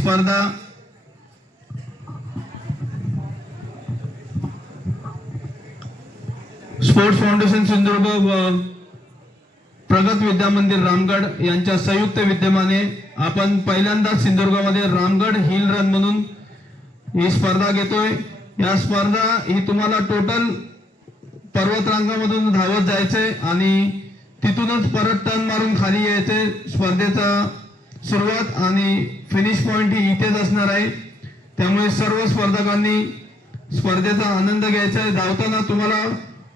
स्पर्धा sports foundation Sindhudurg व प्रगत विद्या मंदिर रामगड यांच्या संयुक्त विद्यमाने आपण पहिल्यांदा सिंधुदुर्गामध्ये रामगड हिल रन म्हणून ही स्पर्धा घेतोय। या स्पर्धा ही तुम्हाला टोटल पर्वतरांगामधून धावत जायचंय आणि तिथूनच परत टर्न मारून खाली यायचे। स्पर्धेचा सुरुवात आणि फिनिश पॉइंट ही इथेच असणार आहे, त्यामुळे सर्व स्पर्धकांनी स्पर्धेचा आनंद घ्यायचा आहे। धावताना तुम्हाला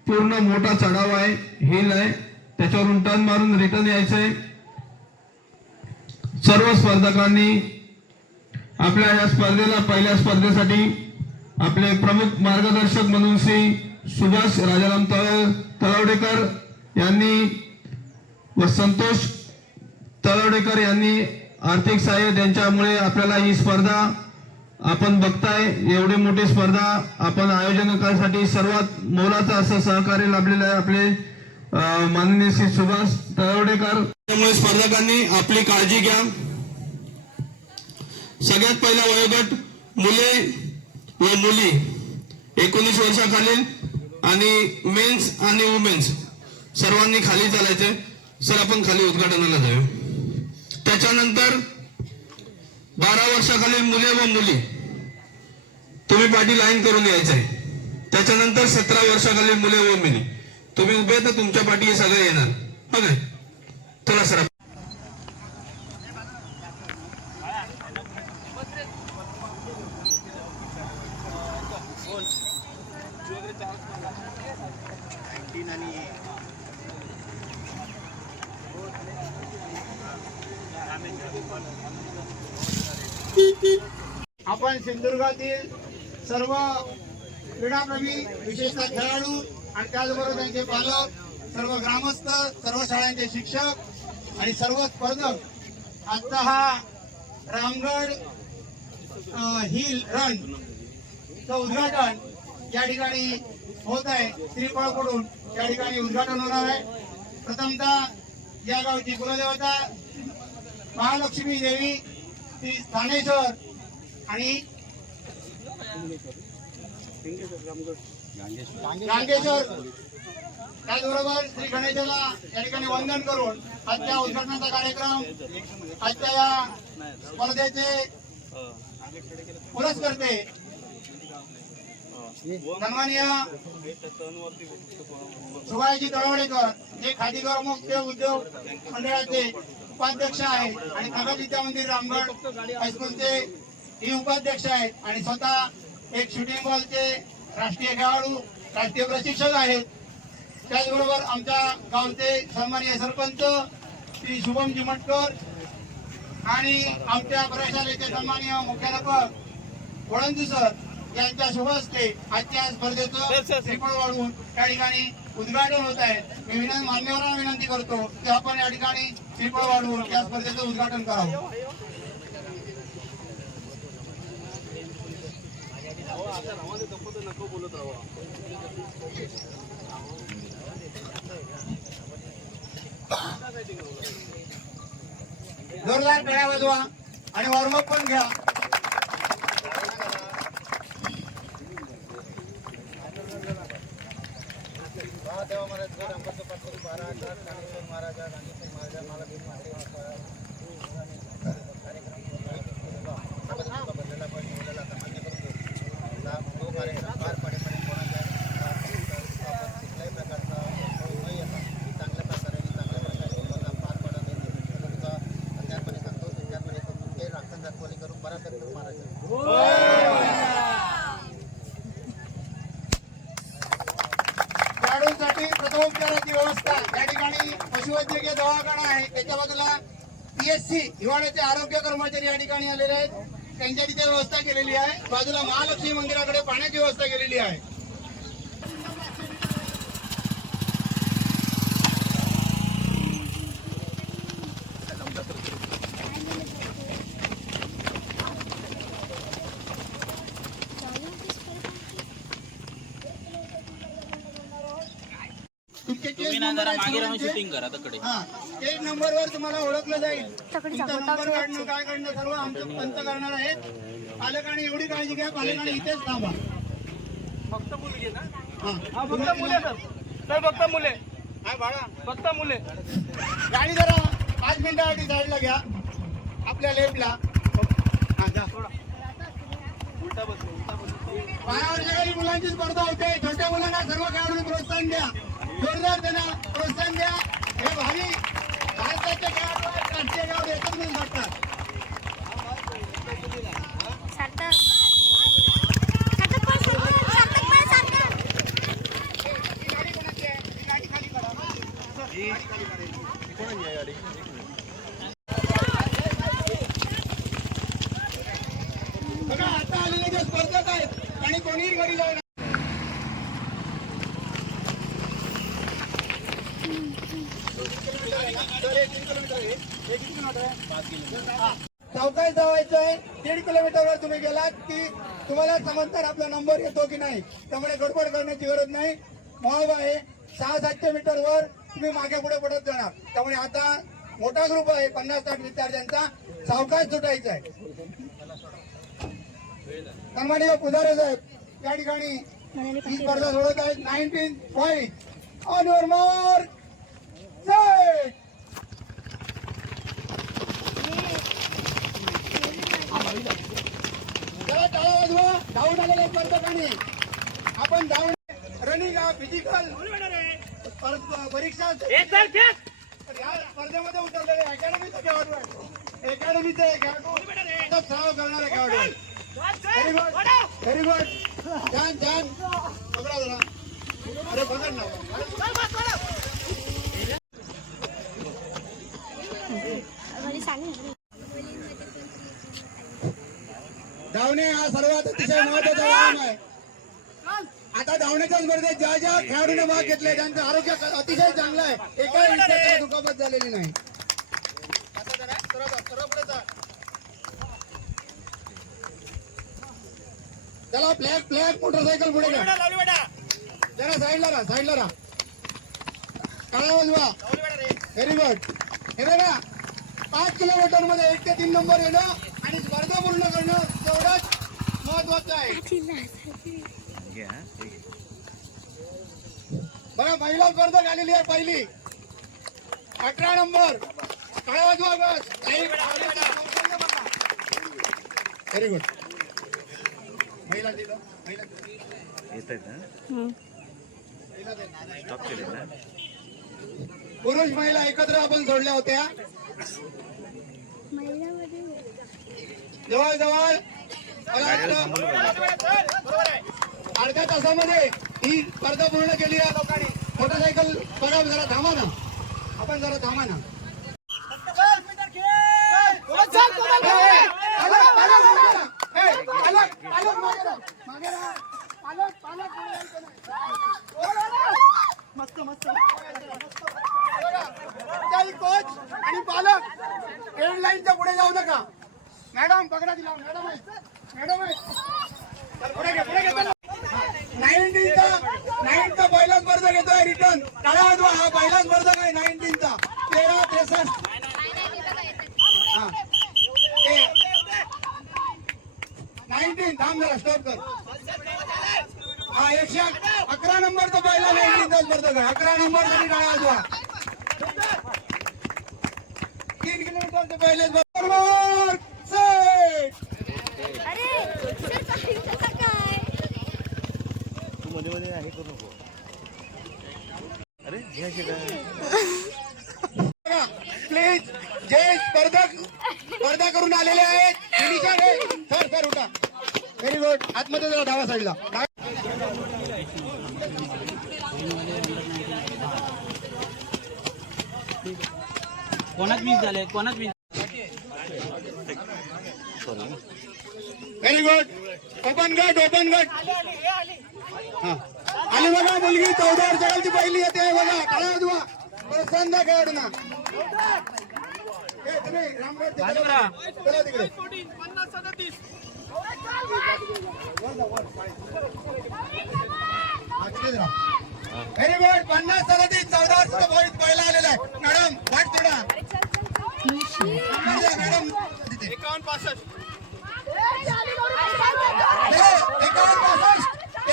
पूर्ण मोठा चढाव आहे, हिल आहे, त्याच्यावरून टर्न मारून रिटर्न यायचंय। सर्व स्पर्धकांनी आपल्या या स्पर्धेला पहिल्या स्पर्धेसाठी आपले प्रमुख मार्गदर्शक म्हणून श्री सुभाष राजाराम तळवडेकर यांनी व संतोष तळवडेकर यांनी आर्थिक सहाय्य त्यांच्यामुळे आपल्याला ही स्पर्धा आपण बघताय। एवढी मोठी स्पर्धा आपण आयोजन करण्यासाठी सर्वात मोलाचं असं सहकार्य लाभलेलं आहे आपले माननीय श्री सुभाष तळवडेकर। त्यामुळे स्पर्धकांनी आपली काळजी घ्या। सगळ्यात पहिला वयोगट मुले व मुली 19 वर्षाखालील आणि मेन्स आणि वुमेन्स सर्वांनी खाली चालायचे। सर आपण खाली उद्घाटनाला जाऊ। त्याच्यानंतर 12 वर्षाखालील मुले व मुली तुम्ही पाठी लाईन करून यायचंय। त्याच्यानंतर 17 वर्षाखालील मुले व मुली तुम्ही उभे तर तुमच्या पाठी हे सगळे येणार। ओके चला सर। आपण सिंधुदुर्गातील सर्व क्रीडाप्रेमी विशेषतः खेळाडू आणि त्याचबरोबर त्यांचे पालक, सर्व ग्रामस्थ, सर्व शाळांचे शिक्षक आणि सर्व स्पर्धक आजचा हा रामगड हिल रन चं उद्घाटन या ठिकाणी होत आहे। श्रीफळकडून या ठिकाणी उद्घाटन होणार आहे। प्रथमतः या गावची कुलदेवता महालक्ष्मी देवी श्री स्थानेश्वर आणि गांगेश्वर त्याचबरोबर श्री गणेशाला या ठिकाणी वंदन करून आजच्या उद्घाटनाचा कार्यक्रम आजच्या या स्पर्धेचे पुरस्कर्ते सन्माननीय सुभाषजी तळवडेकर जे खादीकर मुक्त उद्योग मंडळाचे उपाध्यक्ष आहेत आणि प्रगत विद्या मंदिर रामगड हायस्कूलचे ही उपाध्यक्ष आहेत आणि स्वतः एक शूटिंग बॉलचे राष्ट्रीय खेळाडू, राष्ट्रीय प्रशिक्षक आहेत। त्याचबरोबर आमच्या गावचे सन्माननीय सरपंच श्री शुभमजी मटकर आणि आमच्या प्रशालेचे सन्माननीय मुख्याध्यापक वळंजू सर यांच्या शुभ हस्ते आजच्या स्पर्धेचं श्रीफळ वाढवून या ठिकाणी उद्घाटन होत आहे। मी मान्यवरांना विनंती करतो की आपण या ठिकाणी श्रीफळ वाढवून या स्पर्धेचं उद्घाटन करावं। जोरदार टाळ्या वाजवा आणि वॉर्मअप पण घ्या। खेळाडूंसाठी प्रथमोपचाराची व्यवस्था या ठिकाणी पशुवैद्यकीय दवाखाना आहे, त्याच्या बाजूला PSC हिवाळ्याचे आरोग्य कर्मचारी या ठिकाणी आलेले आहेत, त्यांच्या तिथे व्यवस्था केलेली आहे। बाजूला महालक्ष्मी मंदिराकडे पाण्याची व्यवस्था केलेली आहे। तुमचे केस तुम्ही ना नंबर जरा आहेत मागे राहून सर्वांचे. शूटिंग करा तकडे. हा केस नंबरवर तुम्हाला ओळखलं जाईल. तुमचा नंबर काढणं काय काढणं सर्व आमचं पंच करणार आहेत. पालकांनी एवढी काळजी घ्या, पालकांनी इथेच थांबा. फक्त मुलगी ना? हा हा फक्त मुले सर फक्त मुले हा बाळा फक्त मुले. गाडी जरा 5 मिनिटासाठी साईडला घ्या, आपल्या लेफ्टला. हा जा. 12 वर्षाखाली मुलांची स्पर्धा होते. छोट्या मुलांना सर्व खेळाडूंनी प्रोत्साहन द्या, जोरदार त्यांना प्रोत्साहन द्या. हे भावी भारताचे खेळाडू आहेत, राष्ट्रीय खेळाडू एकत्र मिळून शकतात. ही गाडी कोणाची आहे? ही गाडी खाली करा. गाडी खाली करा. बघा आता आलेले जे स्पर्धक आहेत आणि कोणीही घरी जाऊ चौकात जावायचं आहे. 1.5 किलोमीटरवर तुम्ही गेलात की तुम्हाला समजणार आपला नंबर येतो की नाही. त्यामुळे गडबड करण्याची गरज नाही. मॉब आहे 600-700 मीटरवर तुम्ही मागे पुढे पडत जाणार. त्यामुळे आता मोठा ग्रुप आहे 50-60 विद्यार्थ्यांचा, सावकाश सुटायचा आहे. सन्माननीय पुजारी साहेब या ठिकाणी ही स्पर्धा सोडत आहेत. 19 point on your mark set. जरा टाळा वाजवा. धावून आलेल्या स्पर्धकांनी आपण धावून रनिंग हा फिजिकल परीक्षा या स्पर्धेमध्ये उतरलेले अकॅडमीचे खेळाडू आहेत. अकॅडमीचे खेळाडू सराव करणारे खेळाडू आहेत. Very good very good. छान छान. पकडा जरा. अरे पकड ना. धावणे हा सर्वात अतिशय महत्वाचा व्यायाम आहे. आता धावण्याच्या स्पर्धेत ज्या ज्या खेळाडूने भाग घेतले त्यांचं आरोग्य अतिशय चांगलं आहे. एकाही विद्यार्थ्याला दुखापत झालेली नाही. चला फ्लॅग मोटरसायकल पुढे घ्या. जरा साईडला राहा, साईडला राहा. काळा वाजवा. Very good. हे बघा 5 किलोमीटर मध्ये 1 ते 3 नंबर येणं आणि स्पर्धा पूर्ण करणं तेवढंच महत्वाचं आहे. बघा महिला स्पर्धक आलेली आहे पहिली 18 नंबर. काळा वाजवा बस. Very good. महिला दिलं महिला पुरुष महिला एकत्र आपण सोडल्या होत्या. जवळ जवळ अर्ध्या तासामध्ये ही स्पर्धा पूर्ण केली आहे लोकांनी. मोटरसायकल बघा जरा थांबा ना. आपण जरा थांबा ना. मस्त मस्त. कोच आणि पालक एंड लाईनच्या पुढे जाऊ नका. मॅडम पकडा दिला. मॅडम आहे मॅडम आहे. पुढे घे पुढे घे. 19चा पहिला स्पर्धक घेतोय रिटर्न. काळा वाजवा. हा पहिला स्पर्धक आहे 19चा. 13-63. हा 19 थांब जरा स्टॉप कर. हा 111 नंबरचा पहिला 19चा स्पर्धक आहे. 11 नंबर साठी काळा वाजवा. 3 किलोमीटरचे पहिले स्पर्धक सेट. प्लीज जे स्पर्धा करून आलेले आहेत फिनिशर आहे. सर सर उठा. Very good. आतमध्ये जरा डावा साईडला. कोणाच मिस झाले कोणाच मिस. Very good. ओपन गट ओपन गट. हा आली बघा मुलगी 14 वर्षाची पहिली येते बघा. काळा वाजवा. प्रोत्साहन द्या खेळाडूंना. तुम्ही रामगड चला तिकडे. 50-37. Very good. 50-37.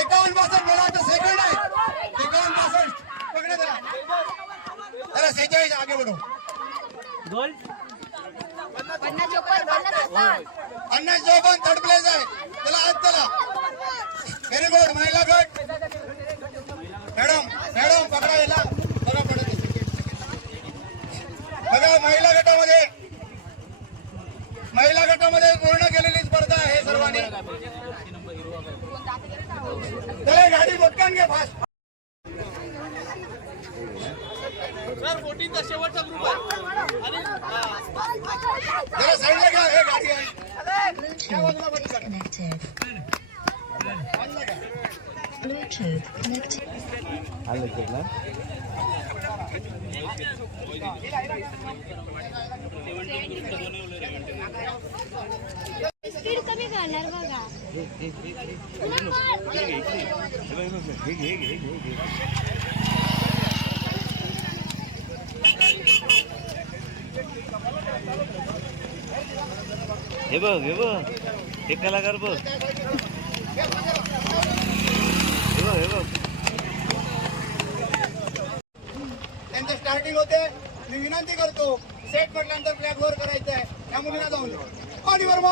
एकावन्न पासष्ट मला आता सेकंड आहे. 51-62 पकडा त्याला. त्याला 46 आगे बढो. गोल 50-54 थर्ड प्लेस आहे. त्याला आज त्याला व्हेरी गुड. महिला गट मॅडम पकडा याला. बघा पडत बघा महिला गटामध्ये पूर्ण केलेली स्पर्धा आहे सर्वांनी. चला गाडी मोटकान घे फास्ट. सर बोटीचा शेवटचा ग्रुप आहे आणि जरा साईडला घ्या. हे गाडी आहे त्या बाजूला बंद करा. बाजूला घ्या. स्पीड कमी करणार बघा. हे बघ हे कलाकार बघ. हे बघ त्यांचे स्टार्टिंग होते. मी विनंती करतो सेट म्हटल्यानंतर फ्लॅग वर करायचं आहे. त्या मुलीला जाऊन आणि बरोबर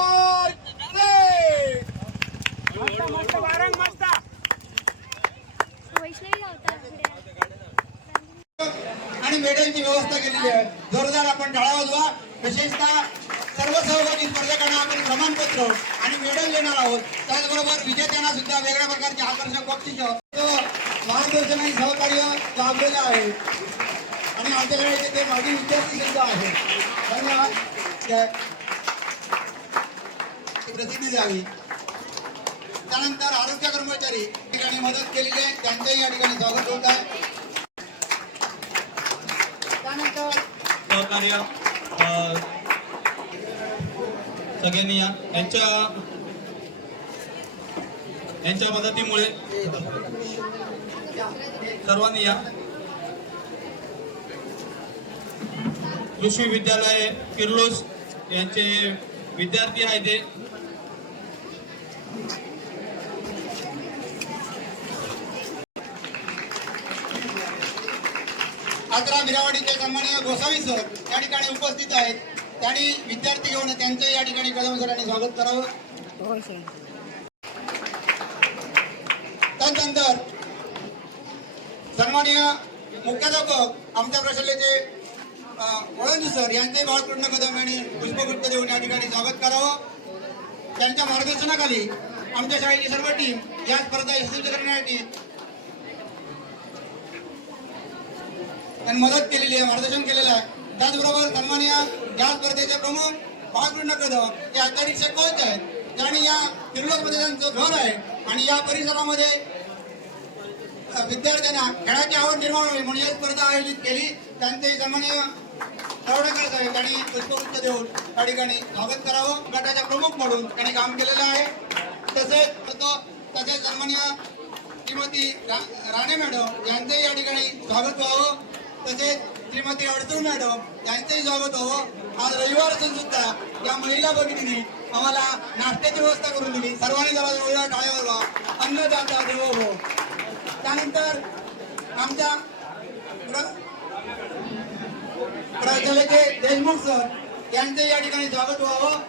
वैष्णवी होता आणि मेडलची व्यवस्था केलेली आहे. जोरदार आपण टाळा वाजवा. विशेषतः सर्व सहभागी स्पर्धकांना आपण प्रमाणपत्र आणि मेडल देणार आहोत. त्याचबरोबर विजेत्यांना सुद्धा वेगळ्या प्रकारचे आकर्षक बक्षीस मार्गदर्शन आणि सहकार्य लाभलेलं आहे. आणि आमच्याकडे ते माजी विद्यार्थी सुद्धा आहेत. धन्यवाद. प्रसिद्धी द्यावी. त्यानंतर आरोग्य कर्मचारी या ठिकाणी मदत केलेली आहे. त्यांचंही या ठिकाणी स्वागत होत आहे. त्यानंतर सहकार्य सगळ्यांनी यांच्या मदतीमुळे सर्वांनी या. कृषी विद्यालय किर्लोस यांचे विद्यार्थी आहेत ते. आजरा बिरावाडीचे सन्माननीय गोसावी सर या ठिकाणी उपस्थित आहेत. त्यांनी विद्यार्थी घेऊन त्यांचे या ठिकाणी कदम सरांनी स्वागत करावं. त्यानंतर सन्माननीय मुख्याध्यापक आमच्या प्रशालेचे वळंजू सर यांचे बाळकृष्ण कदम यांनी पुष्पगुच्छ देऊन या ठिकाणी स्वागत करावं. त्यांच्या मार्गदर्शनाखाली आमच्या शाळेची सर्व टीम या स्पर्धा यशस्वी करण्यासाठी त्यांनी मदत केलेली आहे, मार्गदर्शन केलेलं आहे. त्याचबरोबर सन्माननीय या स्पर्धेचे प्रमुख बाळकृष्ण कदम हे अत्याधीक्षक कोच आहेत. त्यांनी या किर्लोसमध्ये त्यांचं घर आहे आणि या परिसरामध्ये विद्यार्थ्यांना खेळाची आवड निर्माण व्हावी म्हणून ही स्पर्धा आयोजित केली. त्यांचे सन्माननीय तळवडेकर साहेब यांनी पुष्पगुच्छ देऊन त्या ठिकाणी स्वागत करावं. गटाच्या प्रमुख म्हणून त्यांनी काम केलेलं आहे. तसेच सन्माननीय श्रीमती राणे मॅडम यांचंही या ठिकाणी स्वागत व्हावं. तसेच श्रीमती अडचण मॅडम यांचंही स्वागत व्हावं. आज रविवार असून सुद्धा या महिला भगिनींनी आम्हाला नाश्त्याची व्यवस्था करून दिली. सर्वांनी जरा जोरदार टाळ्या वाजवा. अन्नदाता देवो भव. त्यानंतर आमच्या प्रशालेचे देशमुख सर यांचे या ठिकाणी स्वागत व्हावं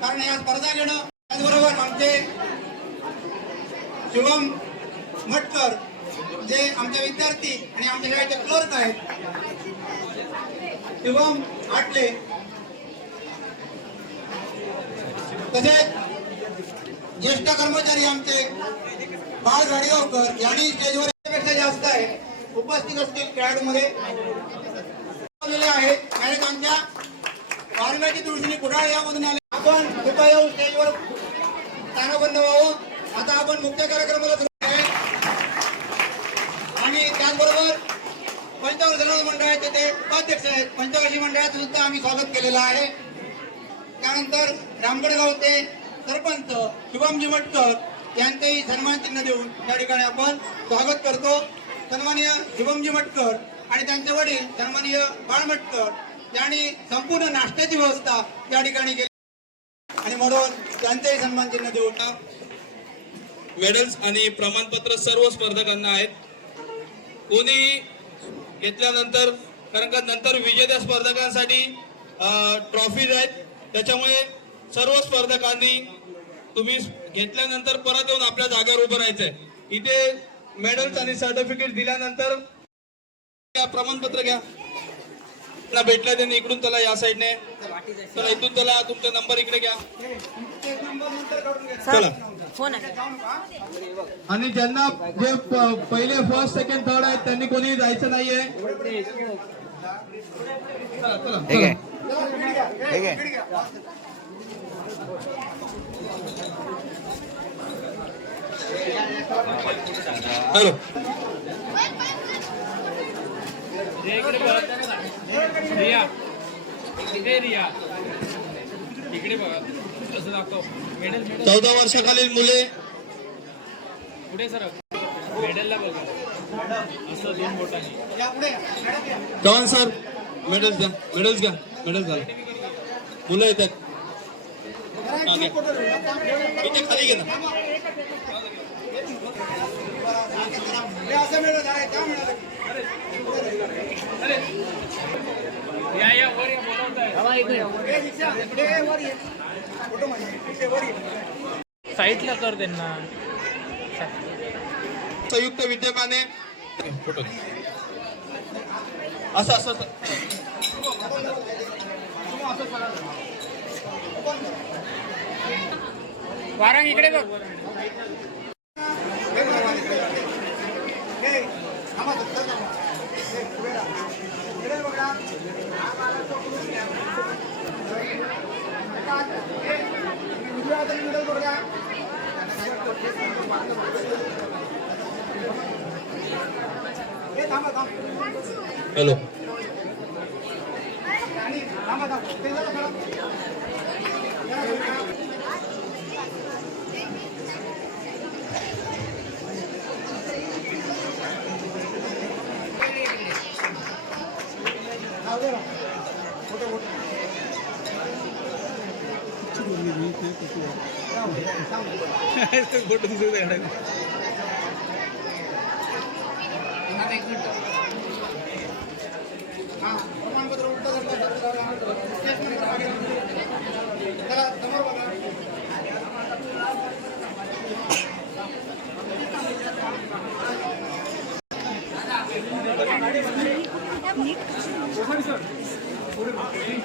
कारण या स्पर्धा घेणं. त्याचबरोबर आमचे शुभम मटकर जे आमचे विद्यार्थी आणि आमच्या शाळेचे क्लर्क आहेत शुभम आटले. तसेच ज्येष्ठ कर्मचारी आमचे बाळ गाडीगावकर यांनी स्टेजवर पेक्षा जास्त आहे उपस्थित असतील खेळाडूमध्ये आहेत. आणि आमच्या पारंब्याची तुळशीने कुडाळ यामधून आले. आपण कृपया येऊन स्टेजवर स्थानबंद व्हावं. आता आपण मुख्य कार्यक्रमाला सुरू आहे आणि त्याचबरोबर पंचवर्षी मंडळाचे ते उपाध्यक्ष आहेत. पंचवर्षी मंडळाचं सुद्धा आम्ही स्वागत केलेलं आहे. त्यानंतर रामगडगावचे सरपंच शुभमजी मटकर यांचेही सन्मान चिन्ह देऊन त्या ठिकाणी आपण स्वागत करतो. सन्माननीय शुभमजी मटकर आणि त्यांचे वडील सन्माननीय बाळ मटकर यांनी संपूर्ण नाश्त्याची व्यवस्था या ठिकाणी केली. आणि म्हणून त्यांचेही सन्मान चिन्ह देऊन मेडल्स आणि प्रमाणपत्र सर्व स्पर्धकांना आहेत. कोणी घेतल्यानंतर, कारण का नंतर विजेत्या स्पर्धकांसाठी ट्रॉफीज आहेत, त्याच्यामुळे सर्व स्पर्धकांनी तुम्ही घेतल्यानंतर परत येऊन आपल्या जागेवर उभं राहायचंय. इथे मेडल्स आणि सर्टिफिकेट दिल्यानंतर प्रमाणपत्र घ्या. भेटलं त्यांनी इकडून चला, या साईडने चला, इथून चला, तुमचा नंबर इकडे घ्या, चला. आणि ज्यांना जे पहिले फर्स्ट सेकंड थर्ड आहेत त्यांनी कोणी जायचं नाहीये. ठीक आहे ठीक आहे. हॅलो, रिया इकडे बघा, असं दाखव. मेडल 14 वर्षाखालील मुले पुढे सर, मेडलला बघा, असं 2 बोटांनी. चव्हाण सर, मेडल्स द्या, मेडल्स घ्या, मेडल्स घाला. मुलं येतात मागे. इथे खाली घे ना. या वर या, बोलवताय. साईडला कर त्यांना. संयुक्त विद्यमाने फोटो असं असं असं. वारंग इकडे बघ. हॅलो, प्रमाणपत्र उलटं चला समोर बघा.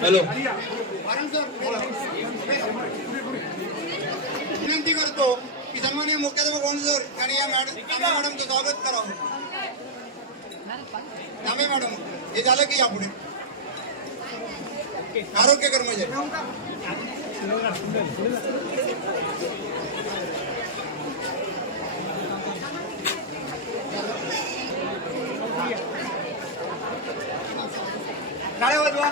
हॅलो, विनंती करतो की सन्माननीय मुख्याध्यापक कोणजोर आणि या मॅडमचं स्वागत करावं. तांबे मॅडम, हे झालं की यापुढे आरोग्य कर्मचारी. टाळ्या वाजवा.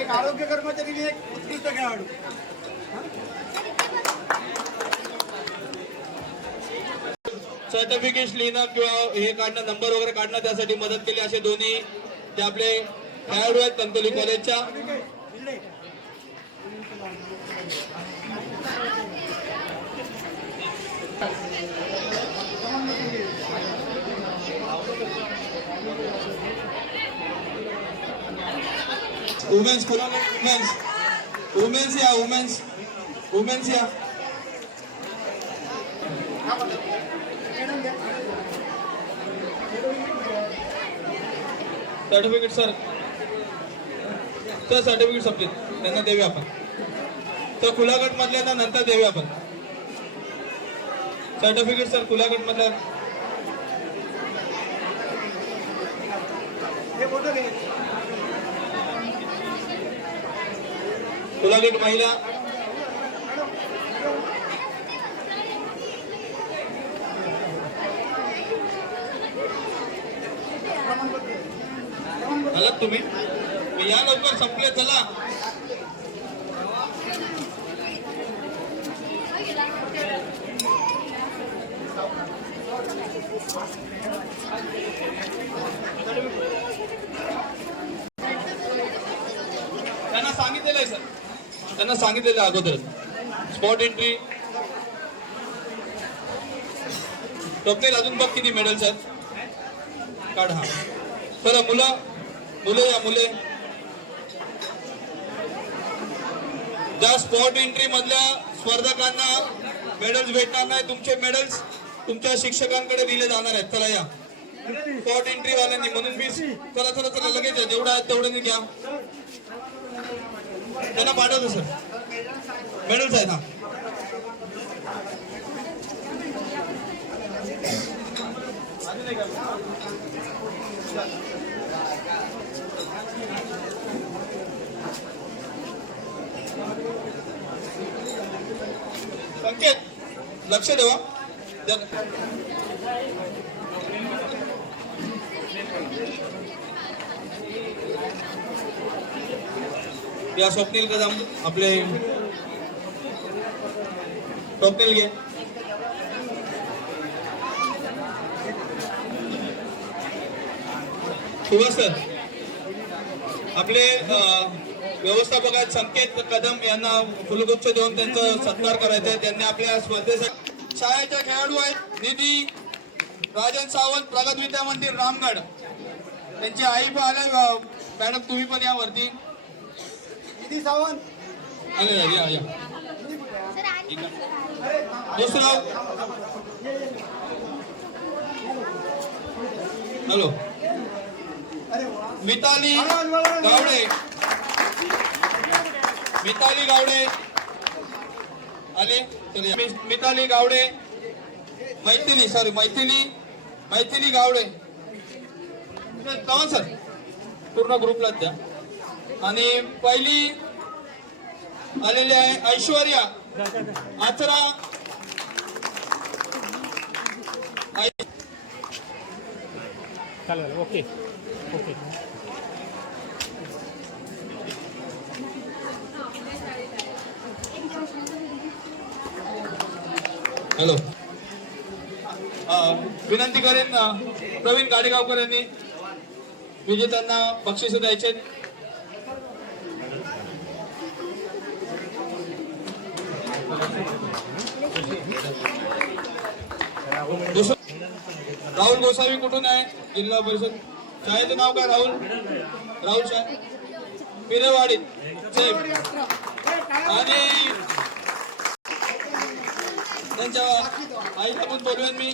एक आरोग्य कर्मचारी, एक उत्कृष्ट खेळाडू. सर्टिफिकेट लिहिणं किंवा हे काढणं, नंबर वगैरे काढणं, त्यासाठी मदत केली असे दोन्ही जे आपले खेळाडू आहेत कणकवली कॉलेजच्या. वुमेन्स वुमेन्स वुमेन्स या वुमेन्स वुमेन्स या. सर्टिफिकेट सर, तर सर्टिफिकेट संपले, त्यांना देऊया आपण. तर खुला गट मधल्या नंतर देऊया आपण सर्टिफिकेट. सर खुला गट मधल्या खुला गट महिला आलात तुम्ही, या लवकर, संपले, चला. त्यांना सांगितलेलं आहे सर. त्यांना सांगितलेलं अगोदर स्पॉट एंट्री. स्वप्नील अजून बघ किती मेडल्स आहेत काढ. हा चला मुले या मुले. ज्या स्पॉट एंट्री मधल्या स्पर्धकांना मेडल्स भेटणार नाही, तुमचे मेडल्स तुमच्या शिक्षकांकडे दिले जाणार आहेत. चला या स्पॉट एंट्री वाल्यांनी. म्हणून मी चला चला चला लगेच या. जेवढा आहे तेवढ्याने घ्या. त्यांना पाठवतो सर. मेडल्स आहेत. हा संकेत लक्ष ठेवा. या स्वप्नील कदम आपले स्वप्नील घे. सुभाष सर आपले व्यवस्थापक आहेत संकेत कदम यांना फुलगुच्छ देऊन त्यांचा सत्कार करायचा आहे. त्यांनी आपल्या स्पर्धेसाठी शाळेच्या खेळाडू आहेत निधी राजन सावंत प्रगत विद्या मंदिर रामगड. त्यांची आई पण आले. मॅडम तुम्ही पण या वरती. निधी सावंत आले या या. सर आणि दुसरं हॅलो मिताली गावडे. मिताली गावडे आले. मिताली गावडे. मैथिली गावडे. सर पूर्ण ग्रुपलाच द्या. आणि पहिली आलेली आहे ऐश्वर्या आचरा. चालेल. Okay okay. हॅलो विनंती करेन प्रवीण गाडेगावकर यांनी विजेत्यांना बक्षीस द्यायचे. राहुल गोसावी कुठून आहे? जिल्हा परिषद शाळेचं नाव काय? राहुल शाह पिरेवाडीत आणि त्यांच्या आईला पण बोलवेन मी.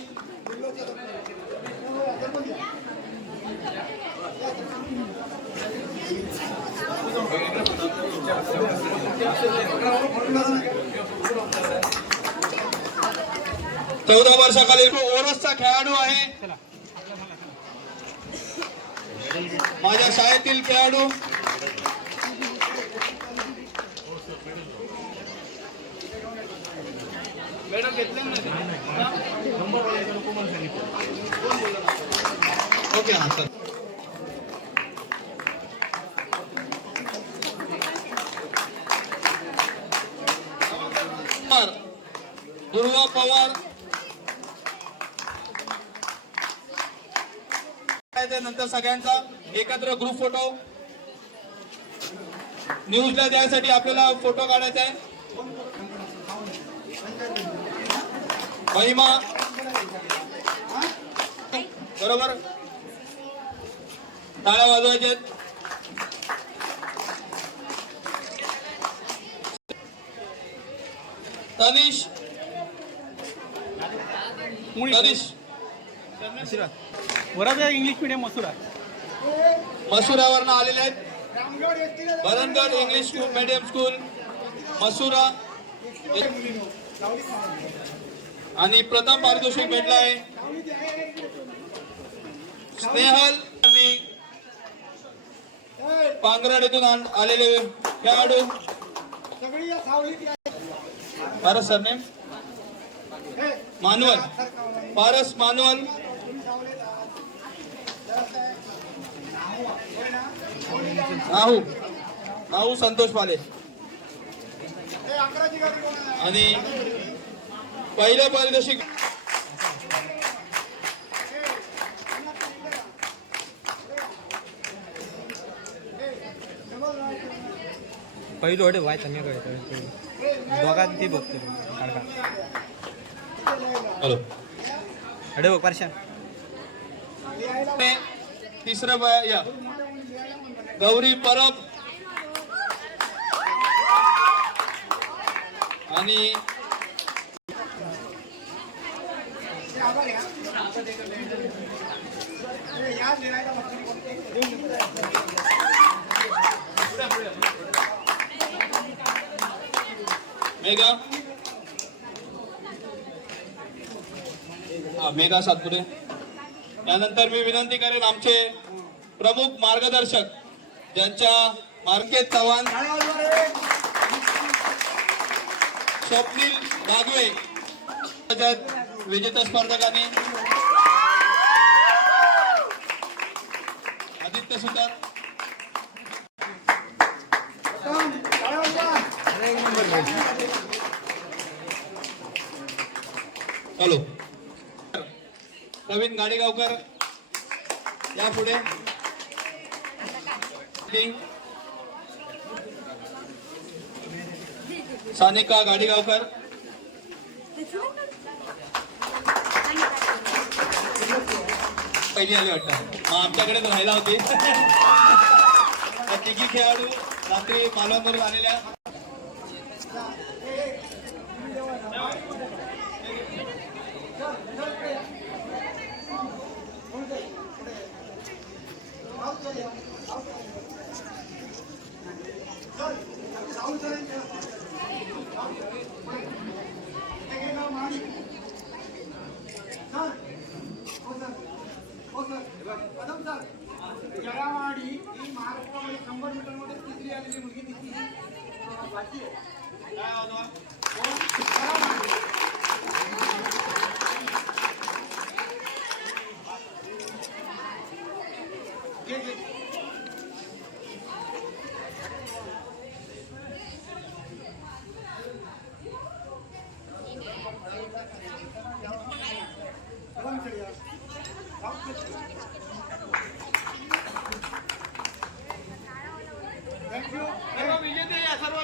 चौदा वर्षाखालील ओरसचा खेळाडू आहे. माझ्या शाळेतील खेळाडू. मॅडम घेतले ओके. हा सर दुर्वा पवार. नंतर सगळ्यांचा एकत्र ग्रुप फोटो न्यूजला द्यायसाठी आपल्याला फोटो काढायचा आहे. महिमा बरोबर टाळ्या वाजवायच्या. तनिष वराजा इंग्लिश मीडियम मसुरावरनं आलेले आहेत. भरणगड इंग्लिश मीडियम स्कूल मसुरा. आणि प्रथम पारितोषिक भेटला आहे स्नेहल आणि पांगराड येथून आलेले खेळाडू. पारस सरनेम मानवल. पारस मानवल. राहू संतोष पाले. आणि पहिलं पारितोषिक पहिलं होते वाय त्यांनी कळतं दोघात ती बघतो काढका हॅलो अडे बघ परशान तिसरं या गौरी परब आणि मेघा मेघा सातपुते. त्यानंतर मी विनंती करेन आमचे प्रमुख मार्गदर्शक ज्यांच्या मार्केट चव्हाण, स्वप्नील बागवे विजेता स्पर्धकांनी, आदित्य सुतार, हॅलो प्रवीण गाडेगावकर या पुढे, सानिका गाडेगावकर, पहिली आली वाटतं मग आमच्याकडेच राहायला होती. तिघी खेळाडू रात्री मालवणवरून आलेल्या. जगावाडी ही महाराष्ट्रामध्ये 100 मीटरमध्ये तिसरी आलेली मुलगी तिसरी बाकी विजेते या सर्व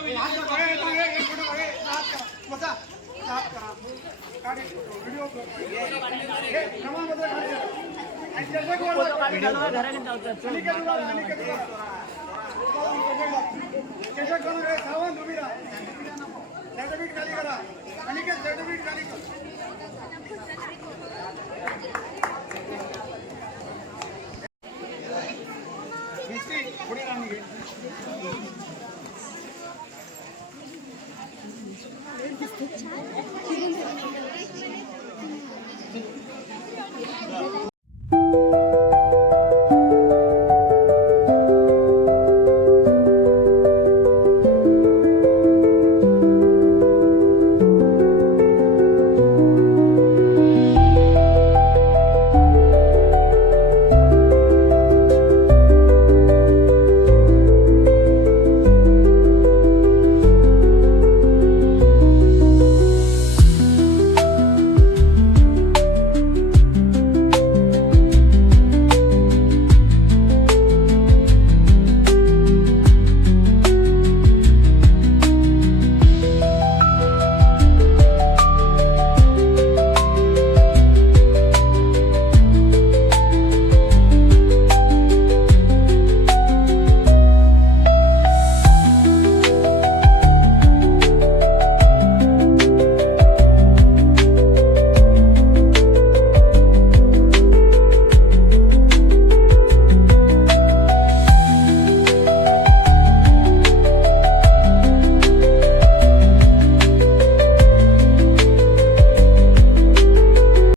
सर्टिफिकेट खाली करा. अनिकेत सर्टिफिकेट खाली करा.